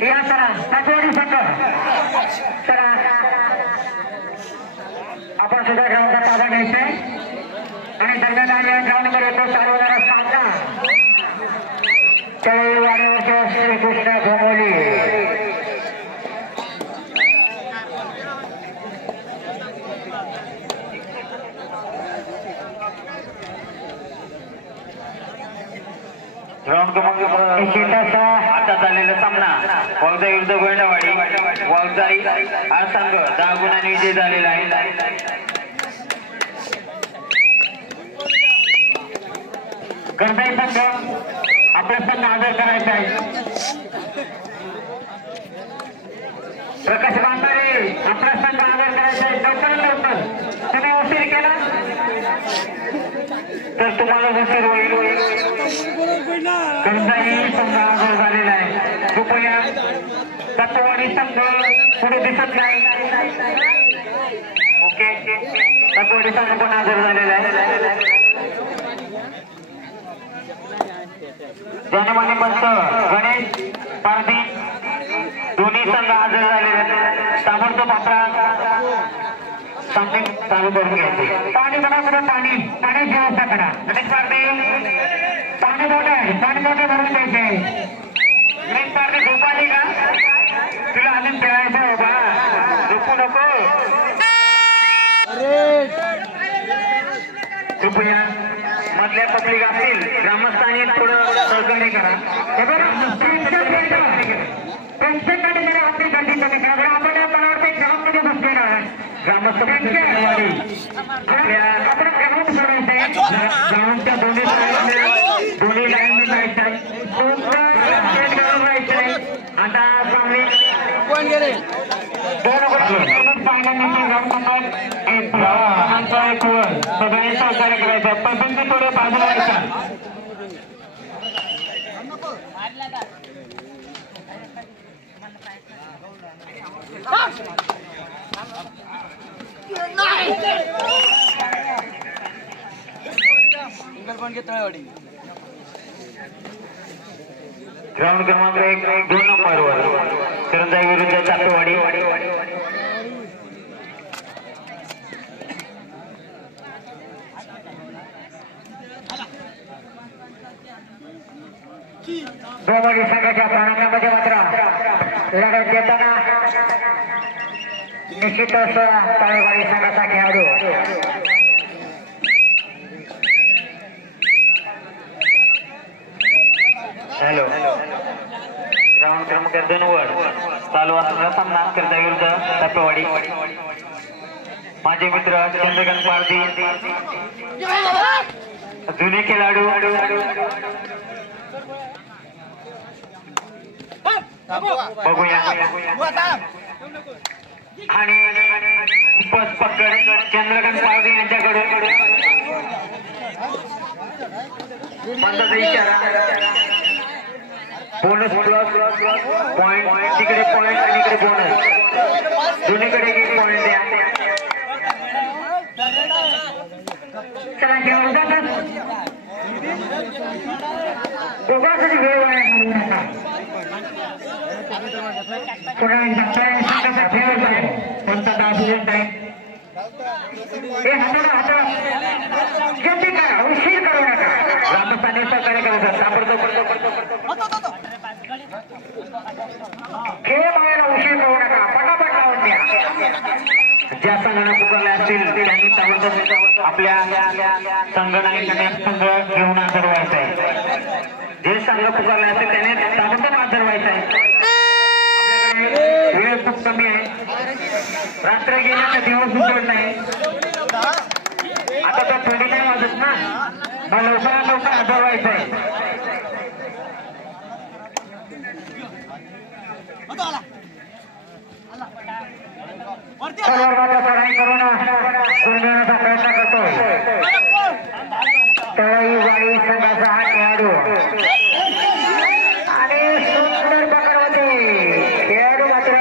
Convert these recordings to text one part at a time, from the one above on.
या सरा संघ सरा. आपण सुद्धा ग्राउंडचा ताबा घ्यायचंय आणि दरम्यान आलेल्या ग्राउंड नंबर येतो सार्वजनिक सामना तळेवाड्यावरच्या श्रीकृष्ण घोमोली ग्राउंड क्रमांक निश्चित असा झालेला सामना. वागजा विरुद्ध गोंडावाडी वागजाई हा संघ दहा गुणांनी विजय झालेला आहे. गरजाई संघ आपला संघ आदर करायचा आहे. प्रकाश बांधारे आपला संघ आदर करायचा आहे. लवकर लवकर. तुम्ही उशीर केला? तर तुम्हाला उशीर होईल. गरजाई संघ आदर झालेला आहे कृपया तत्ववाडी संघ पुढे दिसत नाही. ओके. तत्ववाडी संघ पण हजर झालेला आहे. जनमान्य पंत गणेश पारधी दोन्ही संघ हजर झालेले आहेत. ताबडतोब आपला चालू करून घ्यायचे. पाणी बघा पुढे पाणी पाणी व्यवस्था करा गणेश पारधी पाणी मोठे पाणी मोठे भरून द्यायचे गणेश पारधी झोपाली का? कृपया मधल्या पब्लिक असतील ग्रामस्थांनी थोडं सहकार्य करा. पेन्शनकडे जरा आपली गर्दी कमी करा. बरं, आपण या पणावरती ग्राममध्ये बसलेलो आहे. ग्रामस्थ पेन्शनवाली. आपल्या आपण ग्राउंड सोडायचं आहे. ग्रा- ग्राउंडच्या दोन्ही दोन्ही लाईन जायचं आहे आता सामने दोन गोष्टी फायनलमध्ये ग्राउंड नंबर एक क्रमांक एक वर सगळ्यांनी सहकार्य करायचं पसंती थोडे ग्राउंड क्रमांक एक दोन नंबरवर करंजाई विरुद्ध चापेवाडी निश्चित तळेवाडी संघाचा खेळाडू हॅलो. ग्राउंड क्रमांक दोन वर. चालू असणारा सामना करंजाई विरुद्ध चापेवाडी माझे मित्र चंद्रकांत पारदी जुने खेळाडू. बघूया. आणि खूपच पकड चंद्रकांत पावडे यांच्याकडून. पंधराचा इशारा. बोनस प्लस पॉइंट तिकडे पॉइंट आणि इकडे बोनस दोन्हीकडे एक पॉइंट द्या. चला घेऊन जातात दोघांसाठी वेळ वाया घालवू नका. थोड्या वेळ संघाचा खेळ आहे कोणता येत हे हाताला जल्दी करा उशीर करू नका ग्रामस्थांनी सहकार्य करायचं ताबडतोब खेळ उशीर करू नका पटापट लावून द्या ज्या संघाने पुकारले असतील त्यांनी ताबडतोब आपल्या संघनायकाने संघ घेऊन हजर व्हायचं आहे जे संघ पुकारले असतील त्याने ताबडतोब हजर व्हायचा आहे आपल्याकडे वेळ खूप कमी आहे रात्र गेल्याचा दिवस उजवत नाही. आता तो थंडी नाही वाजत ना. मग लवकरात लवकर हजर व्हायचं आहे सर्वांचा चढाई करून गुणमिळवण्याचा प्रयत्न करतो तळाई वाडी संघाचा हा खेळाडू आणि सुंदर पकड होते खेळाडू मात्र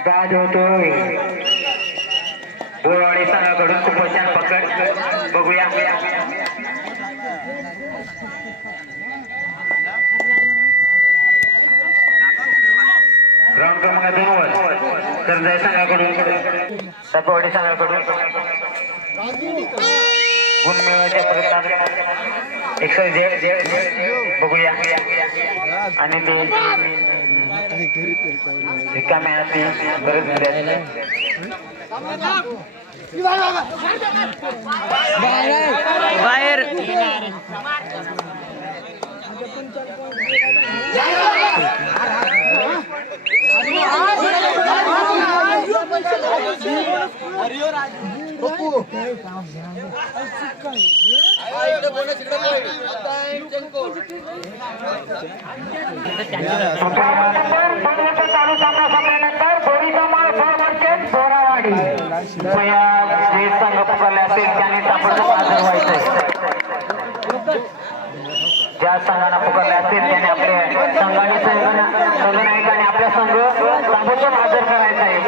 बाद होतोय. बोरवाडी संघाकडून कुपोषण पकड. बघूया. करजाई संघाकडून. सापेवाडी संघाकडून. गुण मिळवण्याच्या प्रयत्नात एक्सरसाइज बघूया. आणि ते रिकामे हाती बरेच मुले आहेत. बाहेर जे ज्या संघांना पुकारले असतील त्याने आपले संघाने संघनायकाने आपला संघ ताबडतोब हजर करायचा आहे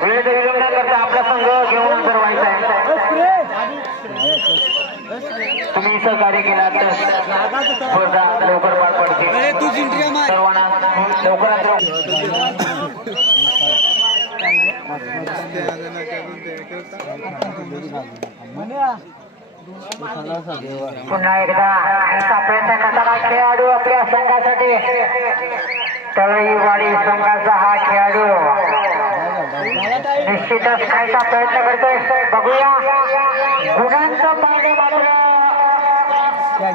वेळ विलंब न करता आपला संघ घेऊन हजर व्हायचा आहे तुम्ही सहकार्य केला तर स्पर्धा लवकर पार पडते. सर्वांना लवकरात लवकर. पुन्हा एकदा प्रयत्न खेळाडू आपल्या संघासाठी? तळईवाडी संघाचा हा खेळाडू. निश्चितच खायचा प्रयत्न करतोय. बघूया. गुणांचं पाणी मात्र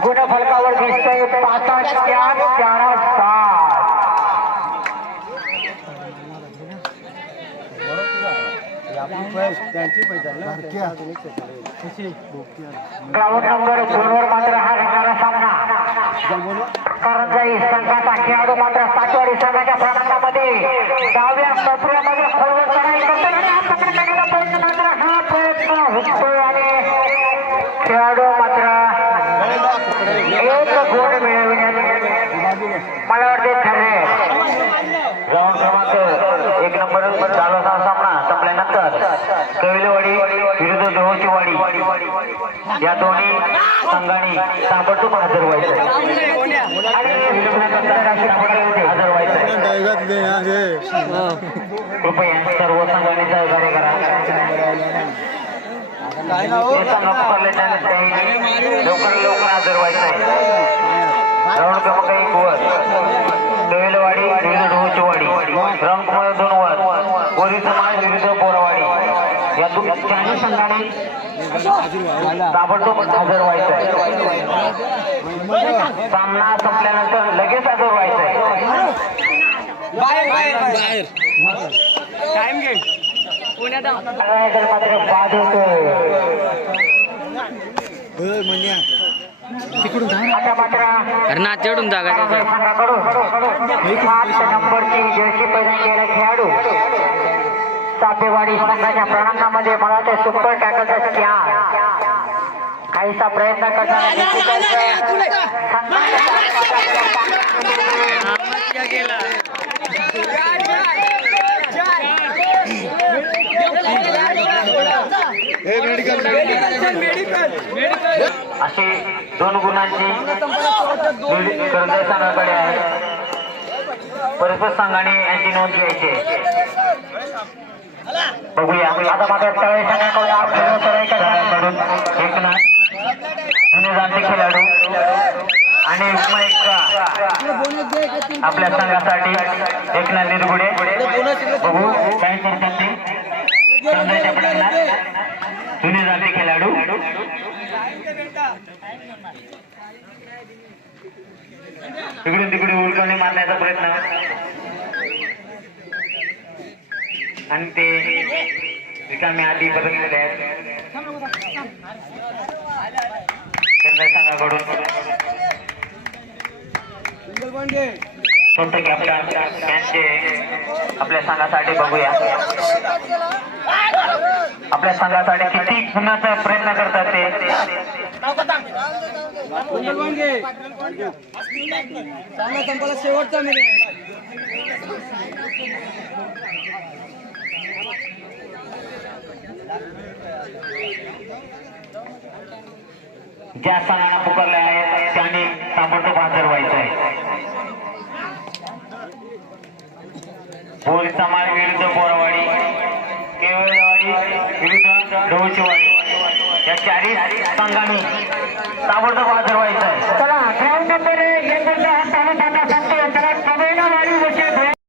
गुणफलकावर दिसतंय. पाचा चार चार सात. ग्राउंड नंबर दोन वर मात्र हा रंगारा सामना. करंजाई संघाचा खेळाडू मात्र सातवारी संघाच्या प्रणांगामध्ये डाव्या कोपऱ्यामध्ये खोलवर चढाई करतोय आणि हा पकडण्याचा प्रयत्न मात्र हा प्रयत्न होतोय आणि खेळाडू मात्र एक गुण मिळविण्यात मला वाटते ठरले ग्राउंड क्रमांक एक नंबर चालू असा सामना संपल्यानंतर कविलवाडी विरुद्ध देहोचीवाडी या दोन्ही संघाने ताबडतोब हजर व्हायचं हजर व्हायचं कृपया सर्व संघाने सहकार्य करा. लवकर लवकर हजर व्हायचं आहे चारही संघाने ताबडतोब हजर व्हायचं आहे सामना संपल्यानंतर लगेच हजर व्हायचं आहे बाहेर. टाइम घे पुण्यात तर मात्र बाद होतोय आता मात्र अरे ना तेवढून जागा संघाकडून. पाच नंबरची जर्सी केलेला खेळाडू. सापेवाडी संघाच्या प्रणांगामध्ये मला ते सुपर टॅकलचा स्कॅन काहीसा प्रयत्न करताना अशी दोन गुणांची संघाकडे आहे. संघाने यांची नोंद घ्यायची आहे. बघूया आता मात्र तळे संघाकडून एकनाथ जुने खेळाडू आणि आपल्या संघासाठी एकनाथ निरगुडे बघू काय करतात ते. संघाच्या जुने खेळाडू. तिकडून तिकडे उलटवणी मारण्याचा प्रयत्न. आणि ते रिकामे आधी बदललेले आहेत संघाकडून छोटे कॅप्टन त्यांचे आपल्या संघासाठी बघूया. आपल्या संघासाठी किती गुणाचा प्रयत्न करतात ते. शेवटचा ज्या सणांना पुकारले आहे त्यांनी ताबडतोब हजर व्हायचं आहे बोर समाज विरुद्ध बोरवाडी केवळवाडी विरुद्ध डोळचीवाडी या चारही संघांनी ताबडतोब हजर व्हायचं आहे चला ग्राउंड नंबर एक